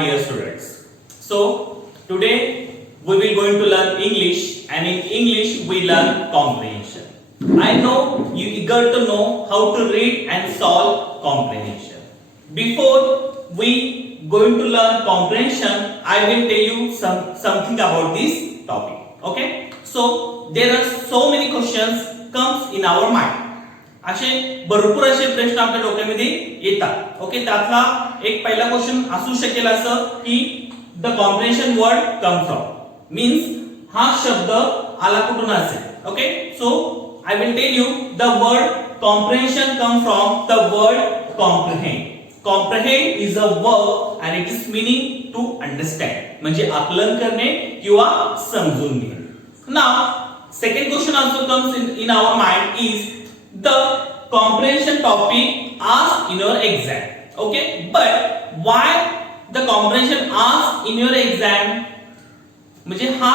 dear students. So today we will going to learn English, and in English we learn comprehension. I know you eager to know how to read and solve comprehension. Before we going to learn comprehension, I will tell you something about this topic. Okay, so there are so many questions comes in our mind. असे भरपूर असे प्रश्न आपल्या डोक्यामध्ये येतात. Okay, त्यातला एक पहिला क्वेश्चन असू शकेल असं की the comprehension word come from, means हा शब्द आला कुठून असेल. Okay, so I will tell you the word comprehension come from the word comprehend. Comprehend is a verb and it is meaning to understand, म्हणजे आकलन करणे किंवा समजून घेणे. Now second question also comes in our mind is the comprehension topic asked in your exam. Okay, but why the comprehension asked in your exam? म्हणजे हा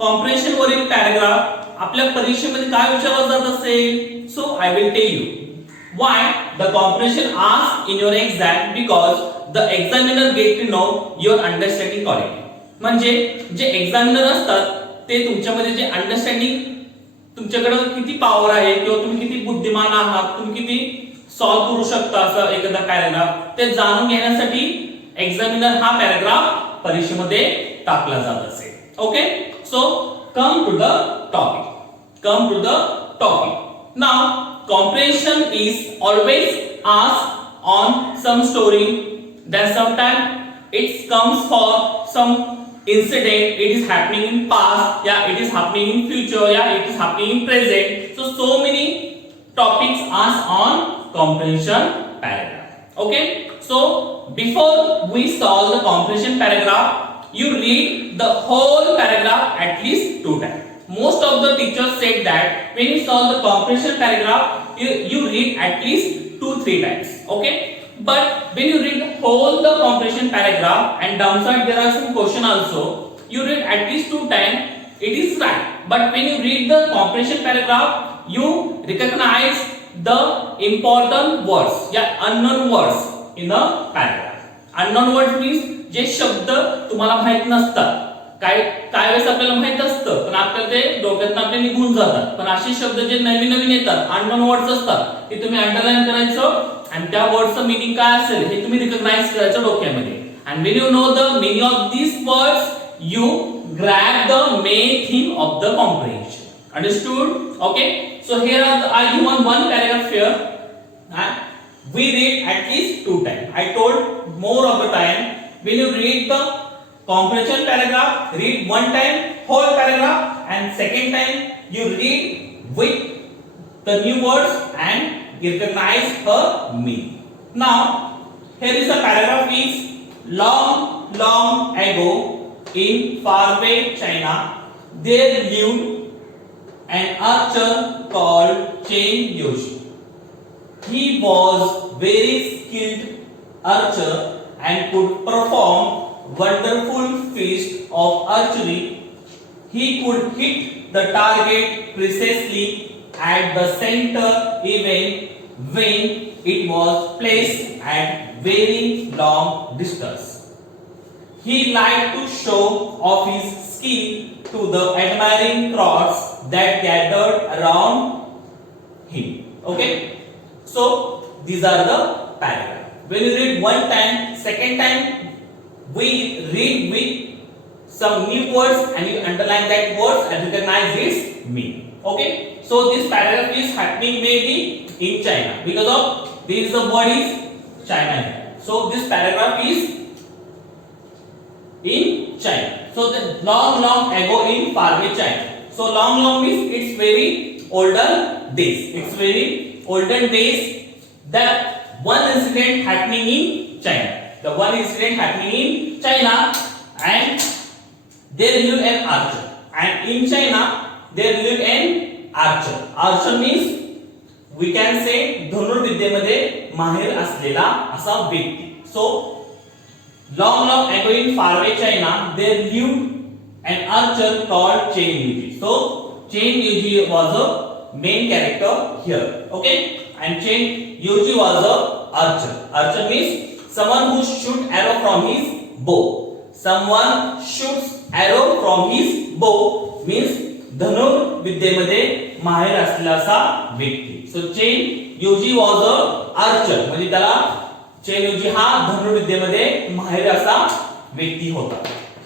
comprehension वरील paragraph आपल्या परीक्षेमध्ये काय विचारला जात असेल. So I will tell you why the comprehension asked in your exam, because the examiner get to know your understanding quality. म्हणजे जे एक्झामिनर असतात ते तुमच्यामध्ये जे अंडरस्टँडिंग, तुमच्याकडे किती पॉवर आहे किंवा तुम्ही किती बुद्धिमान आहात, तुम्ही किती सॉल्व्ह करू शकता असं एखादा पॅराग्राफ, ते जाणून घेण्यासाठी एक्झामिनर हा पॅराग्राफ परीक्षेमध्ये टाकला जात असेल. Okay, so come to the topic. Now comprehension is always asked on some story, then sometime it comes for some incident, it is happening in past, yeah, it is happening in future, yeah, it is happening in present. So many topics asked on comprehension paragraph. Okay, so before we solve the comprehension paragraph, you read the whole paragraph at least 2 times. Most of the teachers said that when you solve the comprehension paragraph, you read at least 2-3 times. Okay, but when you read whole the comprehension paragraph and downside there are some question also, you read at least 2 times, it is right. But when you read the comprehension paragraph, you recognize the important words, yeah, unknown words in the paragraph. Unknown words means जे शब्द तुम्हाला माहित नसतात. काय वेळेस आपल्याला माहित असतं पण आपल्या ते डोक्यातून आपले निघून जातात. पण असे शब्द जे नवीन नवीन येतात, अननोन वर्ड्स असतात, ते तुम्ही अंडरलाईन करायचं आणि त्या वर्डचं मीनिंग काय असेल हे तुम्ही रिकॉग्नाइज करायचं डोक्यामध्ये. And when you know the meaning of these words, you grab the main theme of the comprehension. Understood? Okay, so here I given one paragraph here, and we read at least 2 times. I told more of the time when you read the comprehension paragraph, read 1 time whole paragraph, and second time you read with the new words and recognize her meaning. Now here is a paragraph is long ago in faraway China there lived an archer called Chen Yoshi. He was very skilled archer and could perform wonderful feat of archery. He could hit the target precisely at the center even when it was placed at very long distance. He liked to show off his skill to the admiring crowds that gathered around him. Okay, so these are the paragraphs. When you read 1 time, second time we read with some new words and you underline that words and recognize its meaning. Okay, so this paragraph is happening maybe in China because of this the word is China. So this paragraph is in China. So the long ago in faraway China. So long means it's very olden days. It's very olden days. That one incident happening in China. The one incident happening in China, and there lived an archer. And in China, there lived an archer. Archer means we can say धनुर्विद्येमध्ये माहिर असलेला असा व्यक्ती. So long ago in faraway China, there lived an archer called Chen Yoshi. So Chen Yoshi was a main character here. Okay, and Chen Yoshi was a archer. Archer means someone who shoot arrow from his bow. Someone shoots arrow from his bow means धनुर्विद्येमध्ये माहिर असलेला असा व्यक्ती. So Chen Yuji was a archer म्हणजे त्याला chain UG हा धनुर्विद्येमध्ये माहिर असा व्यक्ती होता.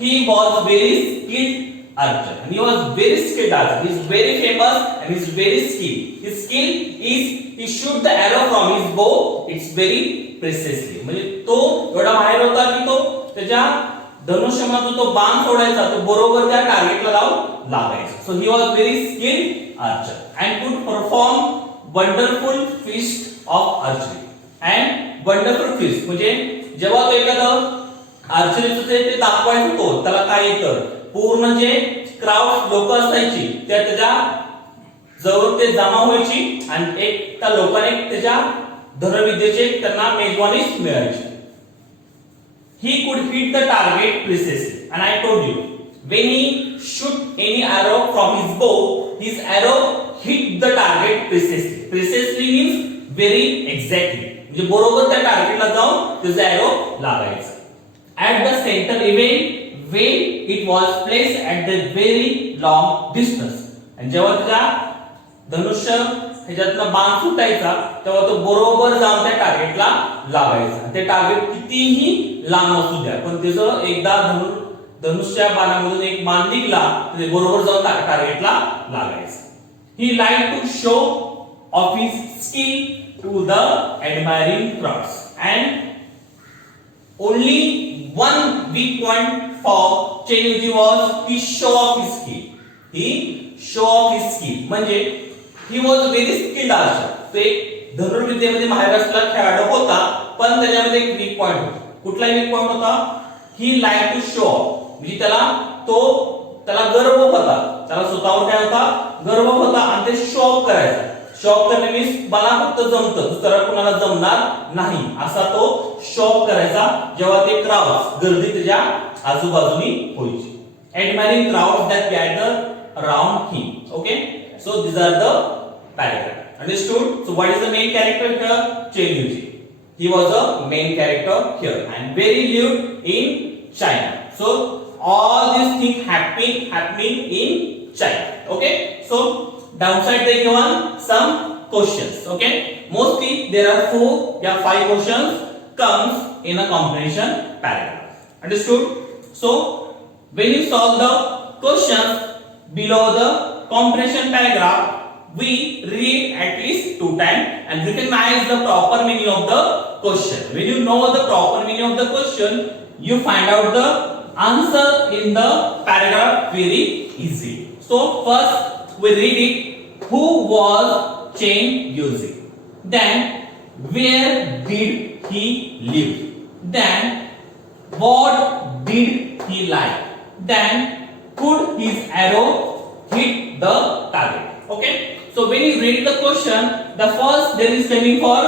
He was very skilled archer and he was very skilled archer. He is very famous and he is very skilled. His skill is he shoot the arrow from his bow. It's very precisely. म्हणजे तो एवढा माहिर होता की तो त्याच्या धनुष्यमातून तो बाण सोडायचा तो बरोबर त्या टार्गेटला लागायचा. So he was very skilled archer and could perform wonderful feast of archery. And wonderful feast म्हणजे जेव्हा तो एखादं आर्चरीचं ते दाखवायचं तो त्याला काय येतं पूर्ण जे क्राउड लोक असायची त्याच्या जवळ ते जमा व्हायची आणि एक त्या लोकांनी त्याच्या धनुर्विद्येचे त्यांना मेजवानी मिळायची. He could hit the target precisely and I told you when he shoot any arrow from his bow his arrow hit the target precisely. Precisely means very exactly म्हणजे बरोबर त्या टार्गेटला जाऊन त्याचा arrow लागायचा. At the center event when it was placed at the very long distance आणि जेव्हा त्याचा धनुष्य ह्याच्यातला बाण सुटायचा तेव्हा तो बरोबर जाऊन त्या टार्गेटला लागायचा. ते टार्गेट कितीही लांब असू द्या पण त्याचं एकदा धनुष्य बाणामधून एक बाण निघला ते बरोबर जाऊन टार्गेटला लागायचं. He liked to show off his skill to the admiring crowds and only one weak point for Chen Yuji was he show off his skill. He show off his skill म्हणजे he was very skilled archer. तो एक धनुर्विद्येमध्ये माहिर असलेला खेळाडू होता पण त्याच्यामध्ये एक वीक पॉइंट होता. कुठला वीक पॉइंट होता? He liked to show off म्हणजे त्याला गर्व होता. त्याला स्वतःवर काय होता? गर्व होता आणि ते शो ऑफ करायचा. शो ऑफ करणे मीन्स मला फक्त जमतं दुसऱ्या कुणाला जमणार नाही असा तो शो ऑफ करायचा जेव्हा ते क्राउड गर्दी त्याच्या आजूबाजूनी व्हायची. Admiring crowds that gathered around him. Okay, so these are the paragraph. Understood? So what is the main character here? Chen Yuji. He was a main character here and very lived in China. So all these things happening in China. Okay, so downside they given some questions. Okay, mostly there are 5 questions comes in a comprehension paragraph. Understood? So when you solve the questions below the comprehension paragraph we read at least 2 times and recognize the proper meaning of the question. When you know the proper meaning of the question you find out the answer in the paragraph very easy. So first we read it. Who was Chen Yuji? Then where did he live? Then what did he like? Then could his arrow hit the target? Okay, so when you read the question the first there is coming for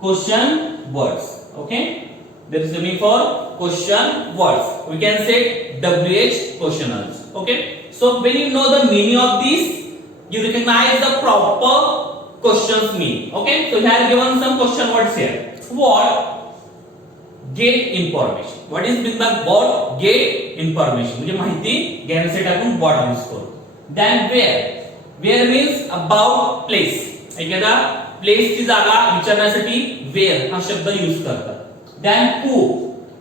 question words. Okay, there is coming for question words. We can say WH questioners. Okay, so when you know the meaning of this you recognize the proper questions meaning. Okay, so here are given some question words here. What? Get information. What is meant by what? Get information म्हणजे माहिती घेण्यासाठी आपण what use करतो. Then where means about place. एखादा place ची जागा विचारण्यासाठी where हा शब्द यूज करतात. Then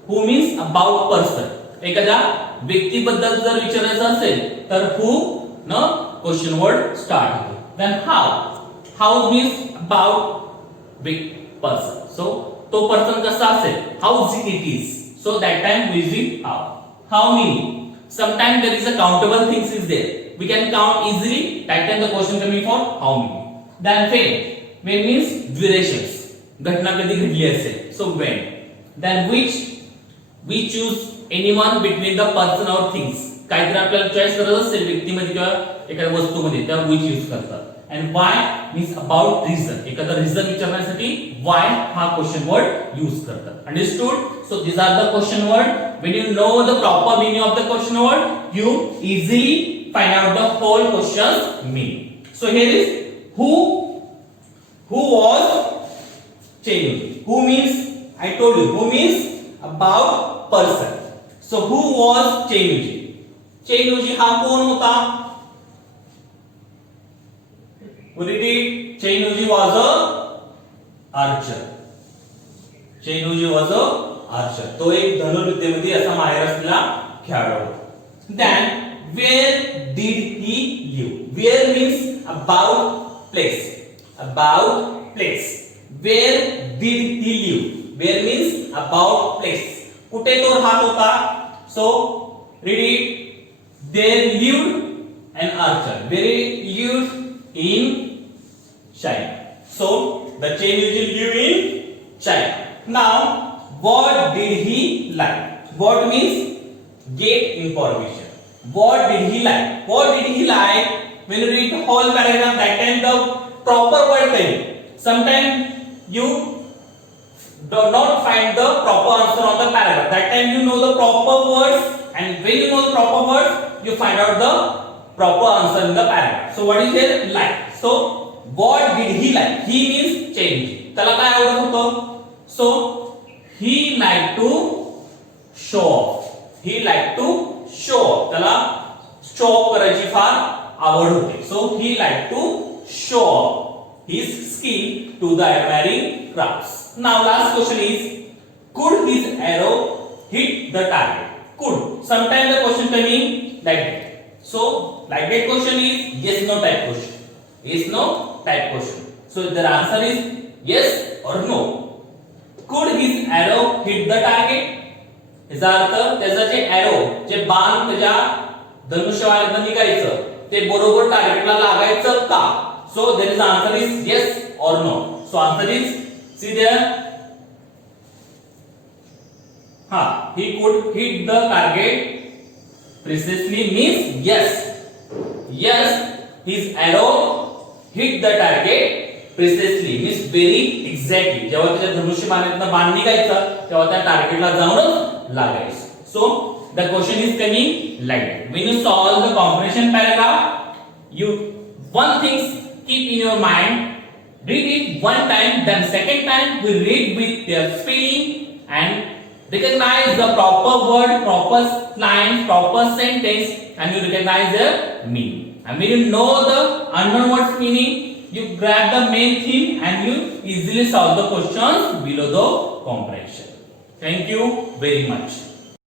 who means about person. एखाद्या व्यक्तीबद्दल जर विचारायचं असेल तर who न question word start होतो. Then how means about big person. So तो पर्सन कसा असेल how it is. So that time we use how many. Sometimes there is a countable things is there. We can count easily. That time the question coming for how many. Then when means durations. घटना कधी घडली असेल. So when. Then which we choose anyone between the person or things. काहीतरी आपल्याला choice करायचं असेल व्यक्तीमध्ये किंवा एखाद्या वस्तूमध्ये त्या which यूज करतात. And why means about reason. एखादा reason विचारण्यासाठी why हा question word यूज करतात. Understood? So these are the question word. When you know the proper meaning of the question word you easily find out the whole question's meaning. So here is who was Chen Yuji. Who means I told you who means about person. So who was Chainuji? Chainuji हा कोण होता? Who did it? Chainuji was a archer. Chainuji was a archer. तो एक धनुर्विद्येमध्ये असा माहिर असलेला खेळाडू होता. Then where did he live? Where means about place. About place. Where did he live? Where means about place. कुठे तो राहत होता? So read it. There lived an archer. Where he lived in China. So the Chainuji lived in China. Now what did he like? What means get information. What did he like? What did he like? When you read the whole paragraph, that time the proper word coming. Sometimes you do not find the proper answer on the paragraph. That time you know the proper words, and when you know the proper words, you find out the proper answer in the paragraph. So what is here? Like. So what did he like? He means change. त्याला काय आवडत होतं? So he liked to show off. He liked to show off. त्याला show off करायची फार आवड होती. So he liked to show off his skill to the admiring crowds. Now last question is, could his arrow hit the target? Could. Sometimes the question coming like that. So like that question is yes no type question. Yes no type question. So the answer is yes or no. Could his arrow hit the target? याचा अर्थ त्याचा जे arrow, जे बाण त्याच्या धनुष्यबाणातून निघायचं ते बरोबर टार्गेटला लागायचं का? So there is answer is yes or no. So answer is see there. He could hit the target precisely means yes. Yes, his arrow hit the target precisely means very exactly. जेव्हा त्याच्या धनुष्यबाणातून बाण निघायचं तेव्हा त्या टार्गेटला जाऊनच लागायचं. So the question is coming like that. When you solve the comprehension paragraph, you one thing keep in your mind. Read it one time, then second time we read with their spelling and recognize the proper word, proper line, proper sentence, and you recognize their meaning. And when you know the unknown words meaning, you grab the main theme and you easily solve the questions below the comprehension. Thank you very much.